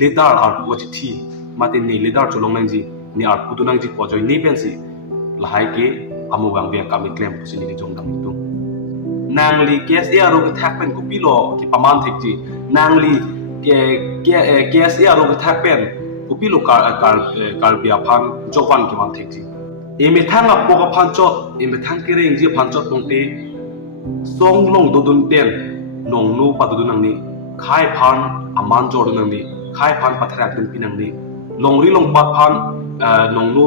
Leader arpu achithi mate ni leader cholong nangji ni arpu tu nangji pojoi ni pensi lahai ke amugang be kami claim posini ni jong dam itu nangli KSA aro ke thak pen ko pilo ki paman thekji nangli KSA aro ke thak pen ko pilo kar bia phan jovan ki man thekji eme thang ap ko phan chot eme thang ke reng ji phan chot tongte song long dodun ten nong nu pa dodun nangni khai phan aman jor nangni khai phan pathrak dun pinangni longri long pat phan nong nu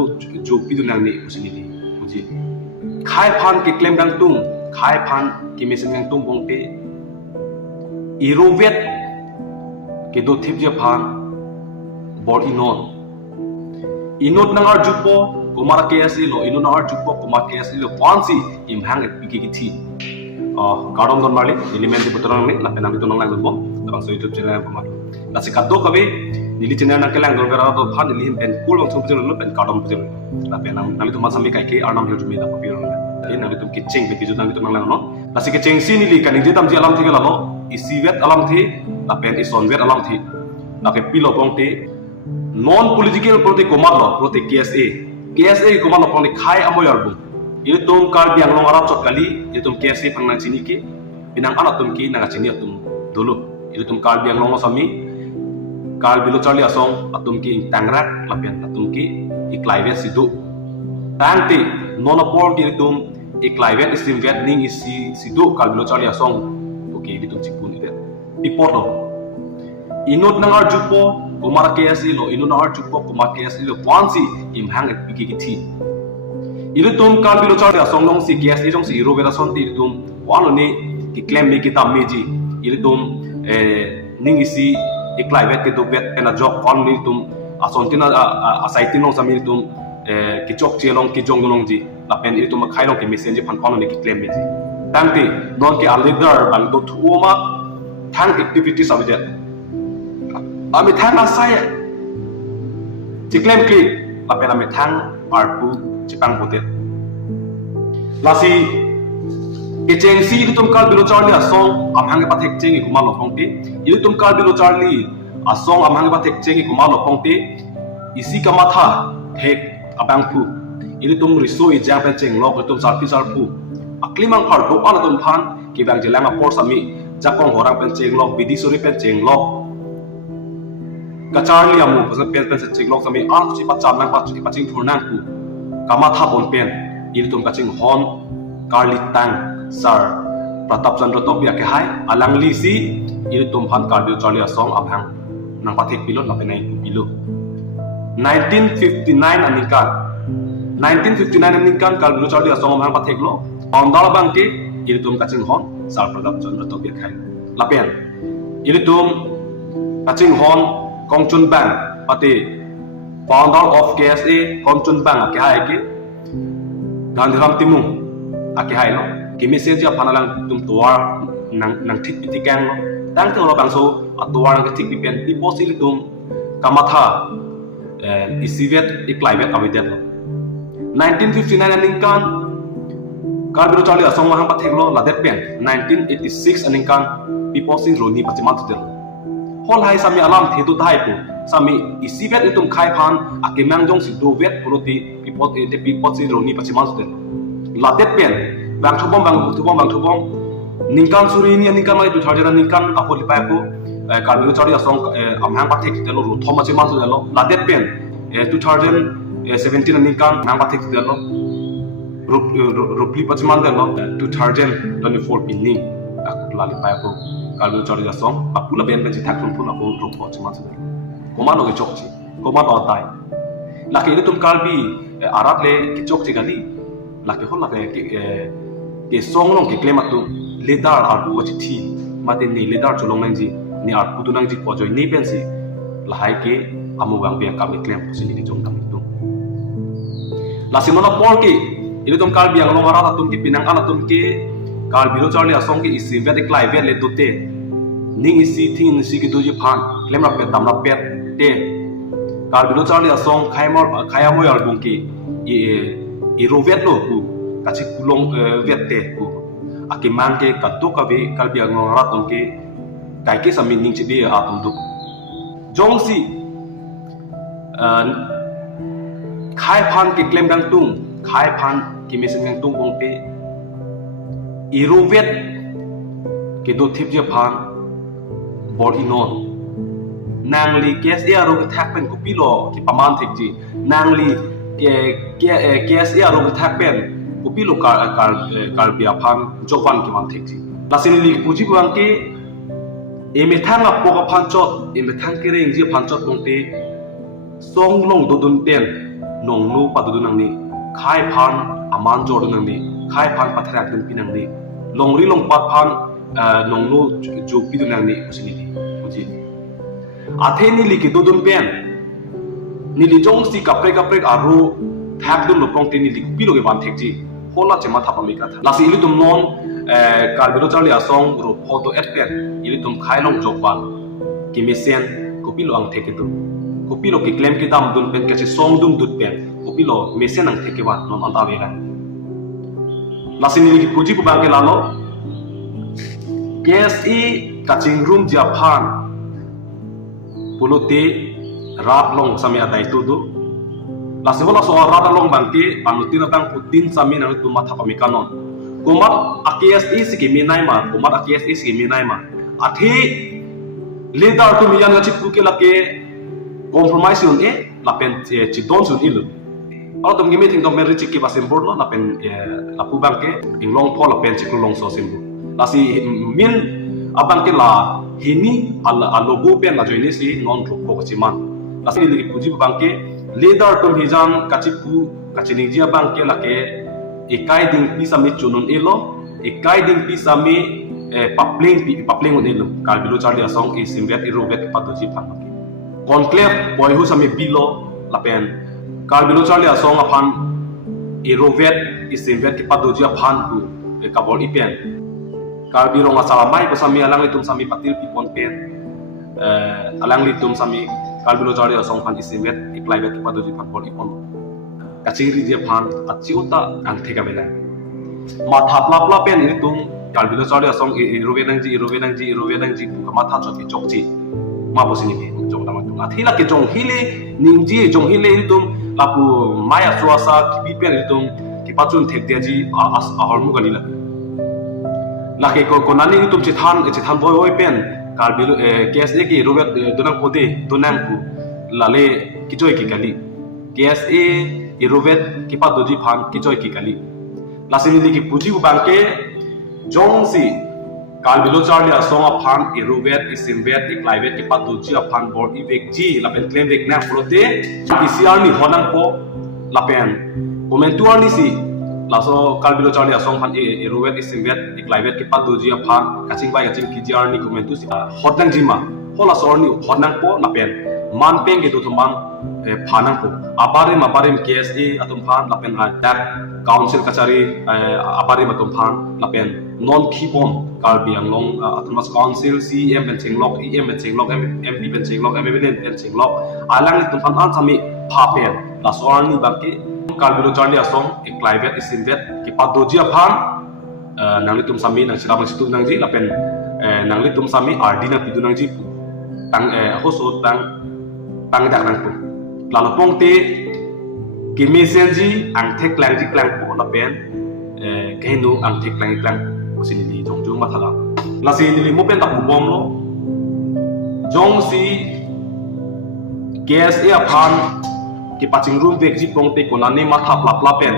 ju pidun nangni usini ni uji khai phan ke claim dang tung khai phan ki mission dang tung bongte irovet ke do thip je phan bor inot nangar jupo kumar KSA lo inot nangar jupo kumar KSA lo kwansi imhang et piki ki thi garong don marli element di betul ni lapen nang itu nang lang bo dabang so YouTube channel kumar nasi kaddo kabe nili channel nang kelang don gara do phan nili pen kul bang thum channel pen kadom pujel lapen nang itu masami kai ke arnam hiu jumi da papir nang nang itu kitching be tiju nang itu nang lang no nasi kitching si nili kaning je tam ji alam thi gala lo isivet alam thi lapen isonvet alam thi lapen pilo bongte non political proti kumar lo proti KSA kumar lo poni khai amoyar bu itu tum kal biang long arab chot kali itu tum KSA pangna chini ke binang anak tum ki nanga chini atum dulu itu tum kal biang long sami kal bilo charli asong atum ki tangrak lapian atum ki iklaivet sidu tanti nonopol ki tum iklaivet istimvet ning isi sidu kal bilo charli asong oke itu tum cipun itu ipoto inut nangar jupo kumar KSA lo inut nangar jupo kumar KSA lo kwansi imhang et piki ki itu tum kal bilo charli asong long si KSA jong si iro vera sonti itu tum wano ni ki claim me kita meji itu tum ning isi iklaivet ke do bet pena job on ni tum asontina asaitin long sami tum ki chok chelong ki jong long ji lapen itu tum khairong ki message phan on ni ki claim meji tangti non ki leader bang do thuoma thang activity subject ami thang asai ti claim ki lapen ami thang arpu cipang potet lasi agency itu tum kal bilo charli asong amhang pa thek chengi kuma lo pongte itu tum kal bilo charli asong amhang pa thek chengi kuma lo pongte isi kamatha thek abang pu itu tum riso i jang pen cheng lok tum sarpi sarpu aklimang phar do ana tum phan ki bang jelama por sami jakong horang pen cheng lok bidi suri pen cheng lok kacharli amu pen cheng lok sami an chi pa cham nang pa chi pa ching thurnan pu kamatha bon pen itu tum kaching hon karli tang sar pratap chandra topia ke hai alangli si itu tum phan kardio charli asong abhang nang pathek pilot na penai pilo 1959 anikan kardio charli asong abhang pathek lo ondal bangke itu tum kaching hon sar pratap chandra topia khai lapen itu tum kaching hon kongchun bang pate founder of KSA kongchun bang ke hai ke Gandhiram Timung ake hai lo ki message ya panalang tum tuar nang thik pitikang lo tang te lo bangso atuar nang thik pipen iposil tum kamatha isivet iklaivet avidet lo 1959 aningkan karbiro charli asong mahang pathek lo ladet pen 1986 aningkan iposil roni pachiman tutel hol hai sami alam thetu thai pu sami isivet itum khai phan akimang jong si dovet proti pipot si roni pachiman tutel ladet pen bang thubom ningkan suri ni ningkan mai 2000 ningkan apo lipai ko karbiro charli asong amhang pathek telo ru thoma chiman tutel ladet pen 2017 ningkan nang pathek telo rupli pachiman telo 2024 pinning akula lipai ko karbiro charli asong apula ben ben thak thum phuna ko rupo chiman tutel koma no chokchi koma no tai laki itu tum kalbi arat le ki chokchi gali laki hol laki ke song long ke claim atu leader arpu achithi mate ni leader cholong nangji ni arpu tu nangji pojoi ni pensi lahai ke amugang be kami claim posini ni jong kami tu lasi mono por ki itu tum kalbi ang long arat atum ki pinang ana tum ki kalbi lo charli asong ki isi vet clive le dote ning isi thin isi ki doji phan claim rap tam rap pet te kalbi lo charli asong khayamo yar bungki irovet lo ku kachi kulong vette ku akimang ke katto kabe kalbi ang arat tum ki kai ke sami ning chi de atum du jong si khai phan ki claim gang tung khai phan ki mission gang tung bong te irovet ki do thip je phan body non nangli kes ya ro thak pen ko pilo ki paman thik ji nangli kes ya ro thak pen ko pilo kar bia phan jovan ki man thik ji lasin li puji bang ke eme thang a poka phan chot eme thang ke reng ji phan chot bong te song long do dun ten nong nu pa do nang ni khai phan aman jor nang ni khai phan pathrak dun pinang ni longri long pat phan nong nu ju pi dun nang ni usini ni puji athe ni li ki do dun pen ni li jong si kapre aru thak dun lopong te ni li pi lo ge ban thek ji hola chema thapa mi ka tha lasi ili tum non karbilo charli asong ro photo et pen ili tum khai long jok ban ki misen ko pi lo ang thek tu kopilo ki claim ki dam dun pen kache song dum dut pen kopilo mesen ang theke ba non anta vera lasini ki puji pu bange lalo KSE kaching room ja phan puluti rat long sami adai tu du lasi bola so rat long bangke panuti na bang putin sami na tu matha pa mikanon kumat KSE siki minai ma kumat KSE siki minai ma athi leader tu miyan ngachik pu ke lake compromise yun lapen chidon sun ilu aw tom gimi thing tom meri chikki basim bor lo lapen lapu bangke inglong pho lapen chiklu long so simbu lasi min abangke la hini al logo pen la joini si non drop ko chiman lasi li puji bangke leader tom hijam kachipu kachini jia bangke lake ekai ding pi sami chunun elo ekai ding pi sami papling un elo kalbilo charli asong e simvet irovet patoji phan conclave boy hu sami bilo lapen karbilo charli asong aphan erovet isimvet ki padoji aphan ku kabol ipen karbiro nga salamai ko sami alang litum sami patil pi pon pen alang litum sami karbilo charli asong phan isimvet iklaivet ki padoji phan bol ipon kachiri je phan achiuta ang theka bela ma thapla pen litum karbilo charli asong erovet nang ji ma tha choti chokji ma bosini ni jong dama tu athila ke jong hile ningji jong hile itum lapu maya suasa ki pen itum ki pachun thek dia ji ahormu gani la ke ko nani itum chithan boy pen karbilo KSE ki rovet dunang pode dunang pu lale ki joy ki gali KSE rovet ki padoji phan ki joy ki gali lasini ki puji bangke jong si karbilo charli asong aphan erovet isimvet iklaivet ki patuji aphan bor ivekji lapen claim vek na prote PCR ni honang po lapen komentuar ni si laso karbilo charli asong phan erovet isimvet iklaivet ki patuji aphan kaching KGR ni komentu si hotnang jima hola sor ni honang po lapen man peng ge to man phanang po abarim KSE atum phan lapen that council kachari abarim atum phan lapen non khipon karbiang long atmas council CM ben chinglok EM ben chinglok MP ben chinglok MBN ben chinglok alang ni tum an sami phapen la sorni bakki karbilo charli asong iklaivet isimvet ki padoji aphan nangli tum sami nang sirama situ nang ji lapen nangli tum sami RD na pidu nang ji tang hoso tang dak nang pu lalu pongte ki mesenji ang thek lang ji klang po lapen kahinu ang thek lang sini ni jong mathala lasi ni mo pen tak bom lo jong si KSE aphan ki paching room vek ji pongte konani matha plapla pen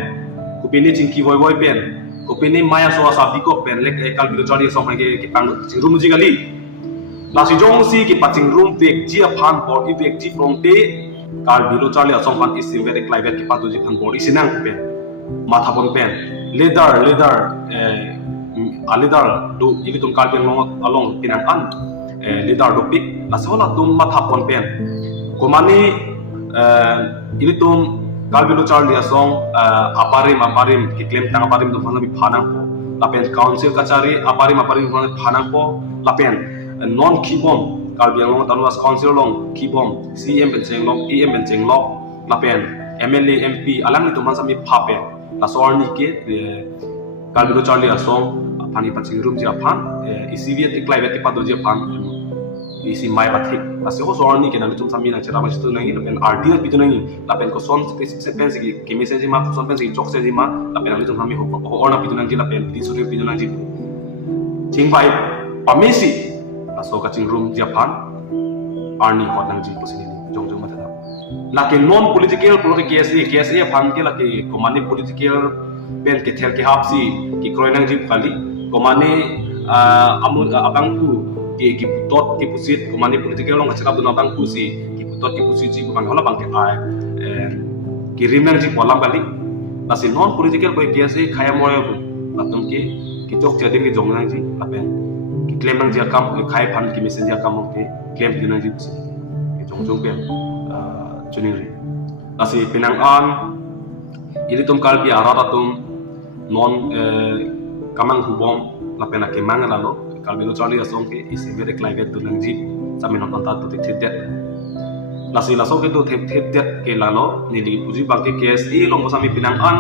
kupini chingki voi pen kupini maya so asabi ko pen lek ekal bilo chari so hange ki pang room ji gali lasi jong si ki paching room vek ji aphan bor i vek ji pongte kal bilo chari asong pan isim vek klaivet ki patu ji phan bor isinang pen matha bon pen leather alidar do ili tum kalpen long along pinang an leather do pik la sola tum matha pon pen komani ili tum kalbilo charli asong aparim ki claim tang aparim do phana bi phanang po lapen council kachari aparim phana phanang po lapen non khibom kalbiang long tanwas council long khibom CM ben chenglong EM ben chenglong lapen MLA MP alang ni tum sami phape la sorni ke kalbilo charli asong pani paching room ji aphan ECV at klaivet ki pado ji aphan isi mai batik nasi ko soal ni kena bitum sami na cara macam tu nangi lapen RD na bitu nangi lapen ko son pen segi kemise ji ma ko son pen segi jok se ji ma lapen bitum sami ho na bitu nangi lapen di suri bitu nangi ting bai pamesi aso ka ching room Japan arni hot nangi posini jong jong mata laki non political KSA fan ke laki komani political pen ke thel ke hapsi ki kroy nangi kali komani abang ku ki putot ki pusit komani political long kacirap dun abang ku si ki putot ki pusit ji komani hola bang ke ki rimang ji polam bali nasi non political boy KSA khaya moyo bu atum ki jok jadi ki jong nang ji apen ki claim nang ji akam khai fan ki message akam ke claim di nang ji ki jong jong pen chuning ri nasi pinang an ini tum kalbi arata tum non kamang hubom lapena ke manga lalo kalbino charli asong ke isi vere klaivet tu nang jip sami non anta tu tethet nasi laso ke tu tethet ke lalo ni di puji bangke KSA long sami pinang an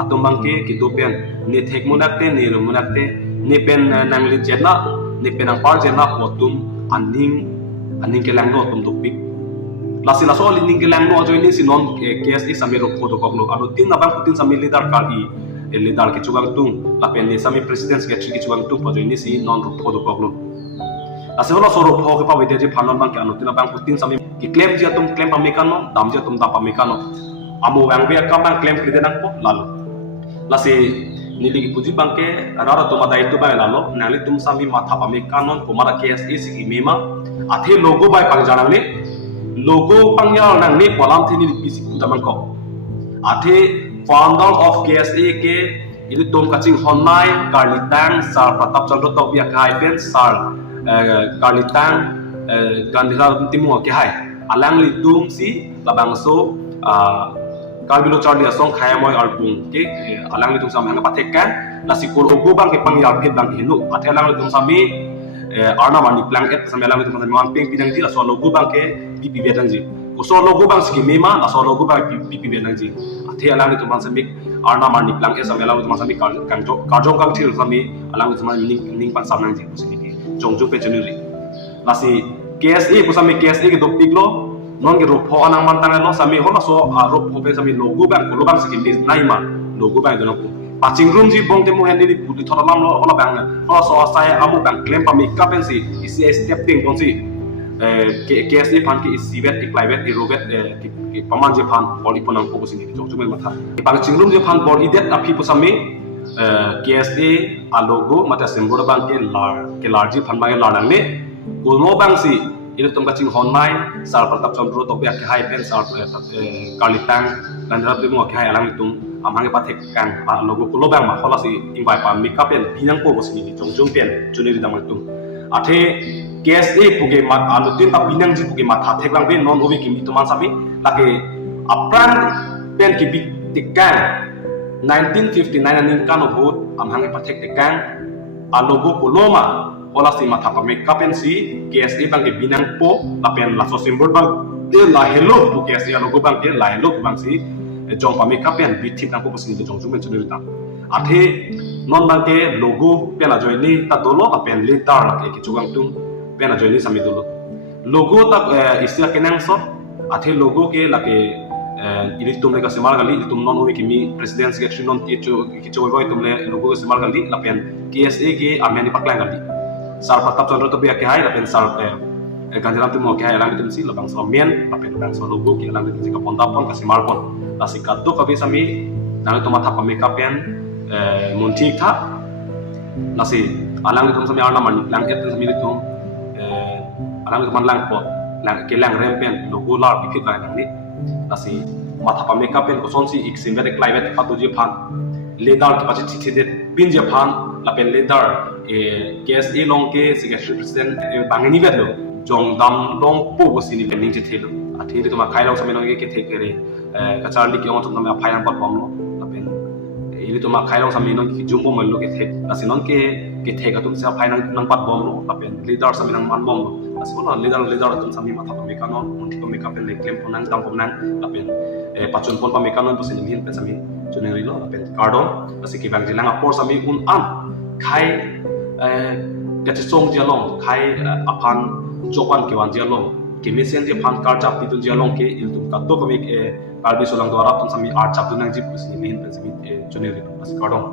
atum bangke ki tu pen ni thek munakte ni rumunakte ni pen nang li jetna ni penang par jetna potum aning ke langno tum topik nasi laso li ning ke langno join ni si non KSA sami ro photo koklo alo tin na bang tin sami leader kali leader ke chugang tung lapen ni sami president ke chugang tung pajoi ni si non ro photo koklo ase hola soro pho ke pawite je phanon bang ke anu tin bang putin sami ki claim ji atum claim pamikano dam ji atum dam pamikano amu bang be ka bang claim kride nang po lalo lasi nili ki puji bang ke rara to madai to bang lalo nali tum sami matha pamikano komara KSA si mema athe logo bai pang janang ni logo pangyal nang ni polam thini pisi putamang ko athe founder of KSA ke ini tom kaching honai Karlitang sar Pratap Chandra Topia kai pen sar Karlitang gandira timu ke hai alang li tum si labangso kalbilo charli asong khaya moy album ke alang li tum sam hanga pathekkan nasi kol ogo bang ke pangyal phet bang hinu athe alang li tum sami arna mani plan et sami alang li tum sami wan peng pinang ji aso logo bang ke pipi betang ji so logo bang ski mema aso logo bang pipi betang ji athe alang li tum sami arna mani plan et sami alang li tum sami karjong kang thil sami alang li tum ning pan sam nang ji kusini ke jongju pe chunuri nasi KSA ko sami KSA ke dopik lo non ke ropho anang mantang lo sami hola so ropho pe sami logo bang ko bang ski mis naima logo bang do ko paching room ji bong temu hendi di puti thoram lo hola bang hola so saya amu bang claim pa make up si isi stepping bong si KSA fan ki isivet iklaivet irobet ki paman je fan poli ponang ko sini jong jong matha paching room je fan bor idet api po sami KSA a logo mata symbol bang ke larji fan ba lar nang ne gono bang si ini tum kaching honmai sar Pratap Chandra Topia ke hai pen sar Karlitang dan rap demo ke hai alang tum amhange pathek kan logo ko lobang ma hola si ingbai pa makeup pen pinang po sini jong jong pen chuneri damal tum athe KSA puge ma alutin ta pinang ji puge ma tha thek bang be non obi kimi tuman sami lake apran pen ki big tekan 1959 aning kan obot amhange pathek tekan a logo ko loma ola si matha pa makeup pen si KSA bang ke binang po lapen la so symbol bang de la hello bu KSA logo bang de la hello bang si jong pa makeup pen bi tip nang po sin de jong jung men chuneri ta athe non bang ke logo pen la join ni ta dolo lapen letter la ke chugang tum pen la join ni sami dolo logo ta isya kenang so athe logo ke la ke ini tum le ka semal gali tum non hobi kimi president ke non ki choi boy tum le logo ke semal gali lapen KSA ke ameni paklang gali sar Pratap Chandra Topia ke hai lapen sar ganjaran tu mo ke hai lang tum si labang so men lapen labang so logo ke lang tum si ka ponta pon ka semal pon nasi kaddo kabi sami nang tu matha pa makeup pen munti tha nasi alang tum sami arna mani lang et sami tum alang tum lang pot lang ke lang rem pen logo lar bi ka lang ni nasi matha pa makeup pen ko son si ik sim ve climate khatu je phan leather ki pachi chi de pin je phan lapen leather KSA long ke secretary president bangani vedlo jong dam long po bosini ning je thelo athi de ma khailong sami long ke thekere kacharli ke ong tum na phairan pat bomlo lapen ini to ma khailong sami long ki jumbo mallo ke thek asinon ke thek atum sa phairan nang pat bomlo lapen leader sami nang man bomlo asona leader tum sami matha pa mekano unti pa makeup le claim ponang tam ponang lapen pachun pon pa mekano to sin hin pe sami chuneri lo lapen cardon asiki bang jilang apor sami un am khai gati song dialong khai apan jopan ke wan jialong ke mesen je fan card chap pitun jialong ke il tum kaddo kami ke karbi solang dwara ton sami art chap dunang jip kusni min pensimi chunil as kadong